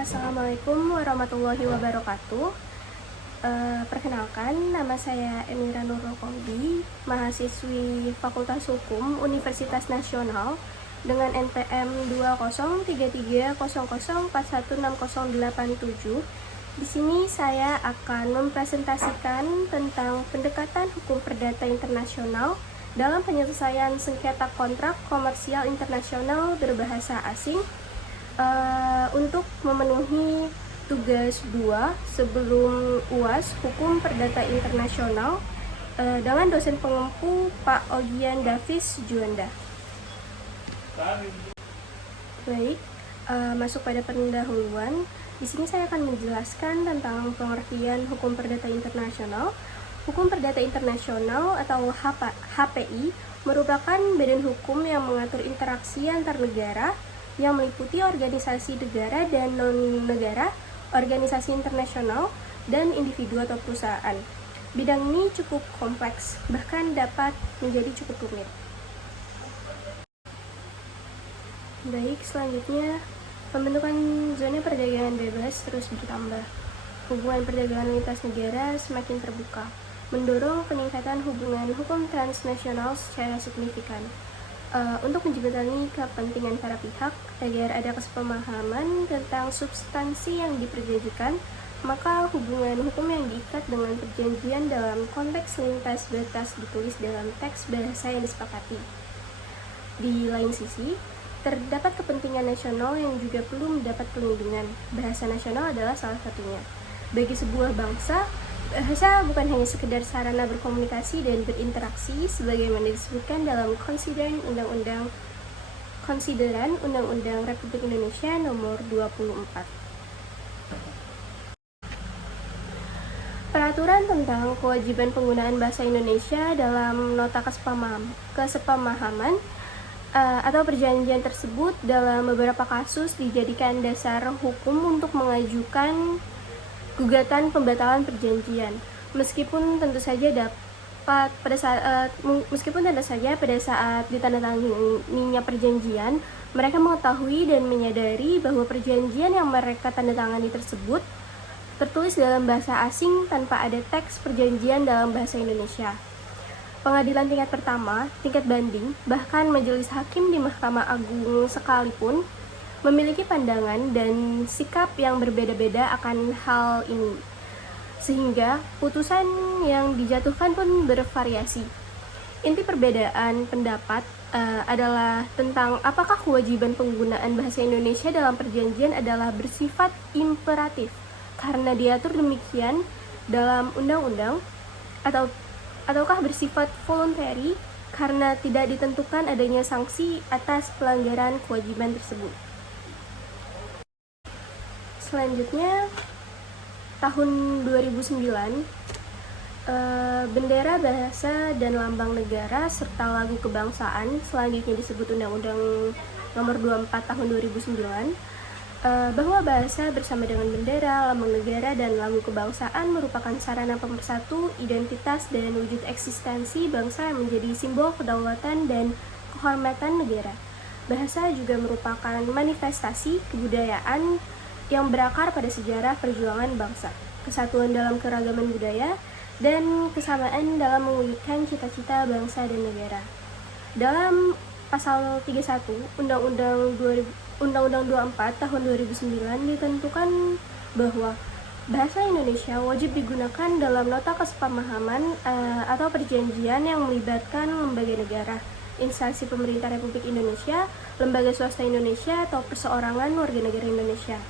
Assalamualaikum warahmatullahi wabarakatuh. Perkenalkan, nama saya Emira Nurul Qombi, mahasiswi Fakultas Hukum Universitas Nasional dengan NPM 203300416087. Di sini saya akan mempresentasikan tentang pendekatan hukum perdata internasional dalam penyelesaian sengketa kontrak komersial internasional berbahasa asing untuk memenuhi tugas 2 sebelum UAS Hukum Perdata Internasional dengan dosen pengempu Pak Ogian Davis Juanda. Baik, masuk pada pendahuluan. Di sini saya akan menjelaskan tentang pengertian hukum perdata internasional. Hukum perdata internasional atau HPI merupakan badan hukum yang mengatur interaksi antar negara yang meliputi organisasi negara dan non-negara, organisasi internasional, dan individu atau perusahaan. Bidang ini cukup kompleks, bahkan dapat menjadi cukup rumit. Baik, selanjutnya, pembentukan zona perdagangan bebas terus bertambah. Hubungan perdagangan lintas negara semakin terbuka, mendorong peningkatan hubungan hukum transnasional secara signifikan. Untuk menjembatani kepentingan para pihak agar ada kesepemahaman tentang substansi yang diperjanjikan, maka hubungan hukum yang diikat dengan perjanjian dalam konteks lintas batas ditulis dalam teks bahasa yang disepakati. Di lain sisi, terdapat kepentingan nasional yang juga perlu mendapat perlindungan. Bahasa nasional adalah salah satunya. Bagi sebuah bangsa, bahasa bukan hanya sekedar sarana berkomunikasi dan berinteraksi sebagaimana disebutkan dalam Konsideran Undang-Undang Republik Indonesia Nomor 24. Peraturan tentang kewajiban penggunaan bahasa Indonesia dalam nota kesepemahaman atau perjanjian tersebut dalam beberapa kasus dijadikan dasar hukum untuk mengajukan gugatan pembatalan perjanjian, meskipun tentu saja pada saat ditandatangani perjanjian, mereka mengetahui dan menyadari bahwa perjanjian yang mereka tandatangani tersebut tertulis dalam bahasa asing tanpa ada teks perjanjian dalam bahasa Indonesia. Pengadilan tingkat pertama, tingkat banding, bahkan majelis hakim di Mahkamah Agung sekalipun memiliki pandangan dan sikap yang berbeda-beda akan hal ini, sehingga putusan yang dijatuhkan pun bervariasi. Inti perbedaan pendapat adalah tentang apakah kewajiban penggunaan bahasa Indonesia dalam perjanjian adalah bersifat imperatif karena diatur demikian dalam undang-undang, ataukah bersifat voluntary karena tidak ditentukan adanya sanksi atas pelanggaran kewajiban tersebut. Selanjutnya, tahun 2009, bendera, bahasa, dan lambang negara serta lagu kebangsaan, selanjutnya disebut Undang-Undang Nomor 24 Tahun 2009, bahwa bahasa bersama dengan bendera, lambang negara, dan lagu kebangsaan merupakan sarana pemersatu identitas dan wujud eksistensi bangsa yang menjadi simbol kedaulatan dan kehormatan negara. Bahasa juga merupakan manifestasi kebudayaan yang berakar pada sejarah perjuangan bangsa, kesatuan dalam keragaman budaya, dan kesamaan dalam mewujudkan cita-cita bangsa dan negara. Dalam pasal 31 Undang-Undang 24 Tahun 2009 ditentukan bahwa bahasa Indonesia wajib digunakan dalam nota kesepemahaman atau perjanjian yang melibatkan lembaga negara, instansi pemerintah Republik Indonesia, lembaga swasta Indonesia, atau perseorangan warga negara Indonesia.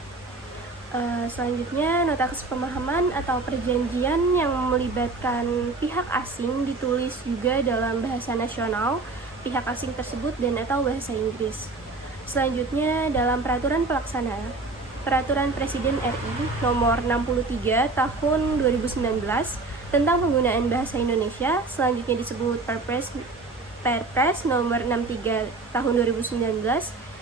Selanjutnya, nota kesepemahaman atau perjanjian yang melibatkan pihak asing ditulis juga dalam bahasa nasional pihak asing tersebut dan atau bahasa Inggris. Selanjutnya, dalam peraturan pelaksana Peraturan Presiden RI Nomor 63 Tahun 2019 tentang penggunaan bahasa Indonesia, selanjutnya disebut Perpres Nomor 63 Tahun 2019,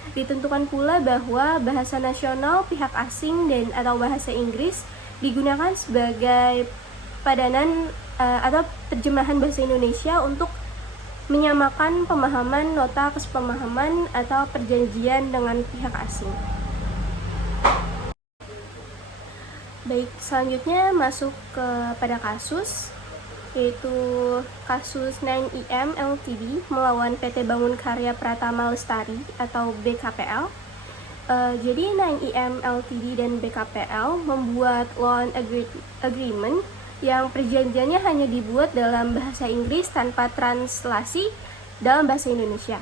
ditentukan pula bahwa bahasa nasional pihak asing dan atau bahasa Inggris digunakan sebagai padanan atau terjemahan bahasa Indonesia untuk menyamakan pemahaman nota kesepemahaman atau perjanjian dengan pihak asing. Baik, selanjutnya masuk pada kasus, yaitu kasus 9IM Ltd melawan PT Bangun Karya Pratama Lestari atau BKPL. Jadi 9IM Ltd dan BKPL membuat loan agreement yang perjanjiannya hanya dibuat dalam bahasa Inggris tanpa translasi dalam bahasa Indonesia.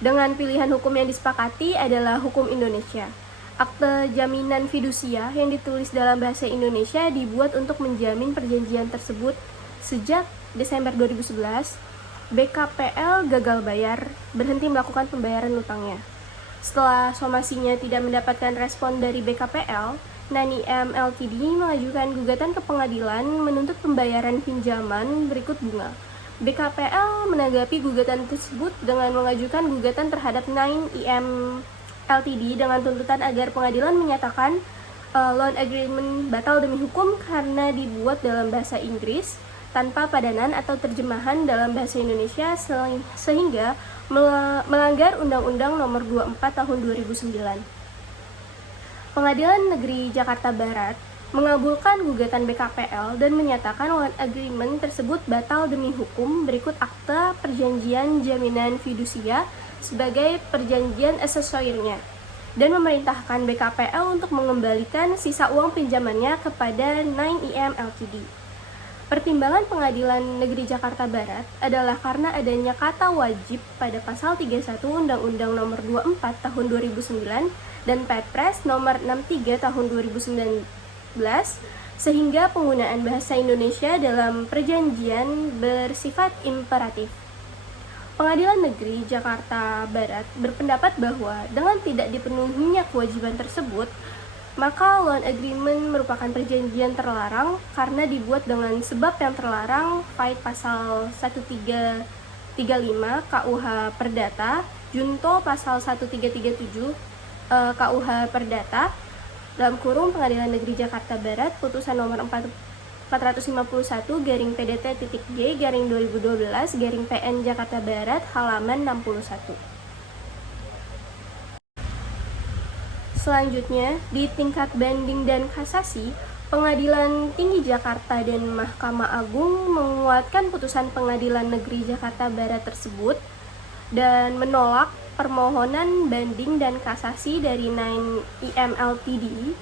Dengan pilihan hukum yang disepakati adalah hukum Indonesia. Akte jaminan fidusia yang ditulis dalam bahasa Indonesia dibuat untuk menjamin perjanjian tersebut. Sejak Desember 2011, BKPL gagal bayar, berhenti melakukan pembayaran utangnya. Setelah somasinya tidak mendapatkan respon dari BKPL, 9IM Ltd mengajukan gugatan ke pengadilan menuntut pembayaran pinjaman berikut bunga. BKPL menanggapi gugatan tersebut dengan mengajukan gugatan terhadap 9IM Ltd dengan tuntutan agar pengadilan menyatakan loan agreement batal demi hukum karena dibuat dalam bahasa Inggris tanpa padanan atau terjemahan dalam bahasa Indonesia sehingga melanggar Undang-Undang Nomor 24 Tahun 2009. Pengadilan Negeri Jakarta Barat mengabulkan gugatan BKPL dan menyatakan loan agreement tersebut batal demi hukum berikut akta perjanjian jaminan fidusia sebagai perjanjian asesornya dan memerintahkan BKPL untuk mengembalikan sisa uang pinjamannya kepada 9IM Ltd. Pertimbangan Pengadilan Negeri Jakarta Barat adalah karena adanya kata wajib pada pasal 31 Undang-Undang Nomor 24 Tahun 2009 dan Perpres Nomor 63 Tahun 2019 sehingga penggunaan bahasa Indonesia dalam perjanjian bersifat imperatif. Pengadilan Negeri Jakarta Barat berpendapat bahwa dengan tidak dipenuhinya kewajiban tersebut, maka loan agreement merupakan perjanjian terlarang karena dibuat dengan sebab yang terlarang PAID pasal 1335 KUH Perdata, Junto pasal 1337 KUH Perdata, dalam kurung Pengadilan Negeri Jakarta Barat, putusan nomor 451-PDT-G-2012-PN Jakarta Barat, halaman 61. Selanjutnya, di tingkat banding dan kasasi, Pengadilan Tinggi Jakarta dan Mahkamah Agung menguatkan putusan Pengadilan Negeri Jakarta Barat tersebut dan menolak permohonan banding dan kasasi dari 9IM Ltd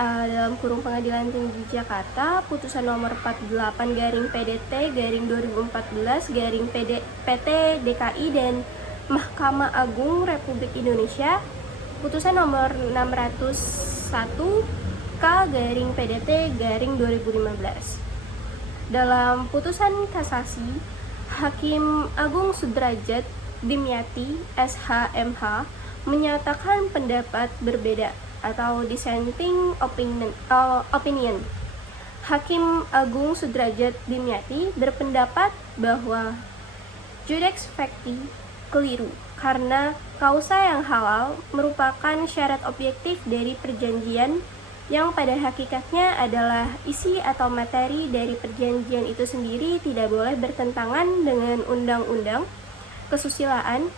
dalam kurung Pengadilan Tinggi Jakarta, putusan nomor 48-PDT-2014-PT DKI dan Mahkamah Agung Republik Indonesia, putusan nomor 601 K-PDT-2015. Dalam putusan kasasi, Hakim Agung Sudrajat Dimyati SH.MH menyatakan pendapat berbeda atau dissenting opinion. Hakim Agung Sudrajat Dimyati berpendapat bahwa judex facti keliru karena kausa yang halal merupakan syarat objektif dari perjanjian yang pada hakikatnya adalah isi atau materi dari perjanjian itu sendiri tidak boleh bertentangan dengan undang-undang, kesusilaan,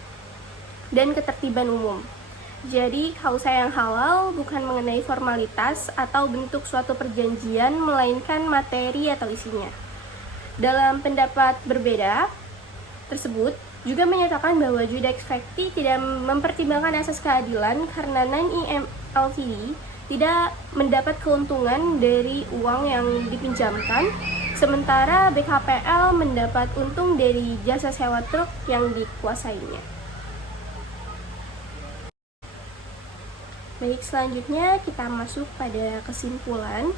dan ketertiban umum. Jadi, kausa yang halal bukan mengenai formalitas atau bentuk suatu perjanjian, melainkan materi atau isinya. Dalam pendapat berbeda tersebut, juga menyatakan bahwa judex facti tidak mempertimbangkan asas keadilan karena 9IM Ltd tidak mendapat keuntungan dari uang yang dipinjamkan, sementara BKPL mendapat untung dari jasa sewa truk yang dikuasainya. Baik, selanjutnya kita masuk pada kesimpulan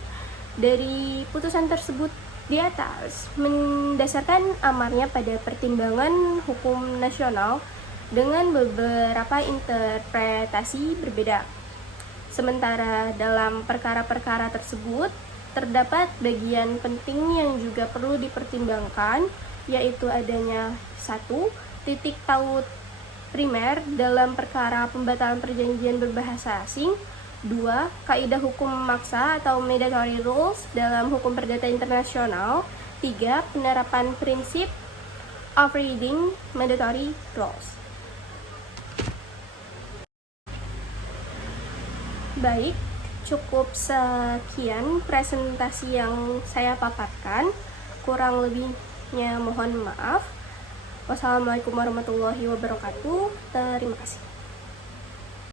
dari putusan tersebut di atas. Mendasarkan amarnya pada pertimbangan hukum nasional dengan beberapa interpretasi berbeda. Sementara dalam perkara-perkara tersebut terdapat bagian penting yang juga perlu dipertimbangkan, yaitu adanya 1. Titik taut primer dalam perkara pembatalan perjanjian berbahasa asing. 2. Kaidah hukum memaksa atau mandatory rules dalam hukum perdata internasional. 3. Penerapan prinsip of reading mandatory rules. Baik, Cukup sekian presentasi yang saya paparkan. Kurang lebihnya mohon maaf. Wassalamualaikum warahmatullahi wabarakatuh. Terima kasih.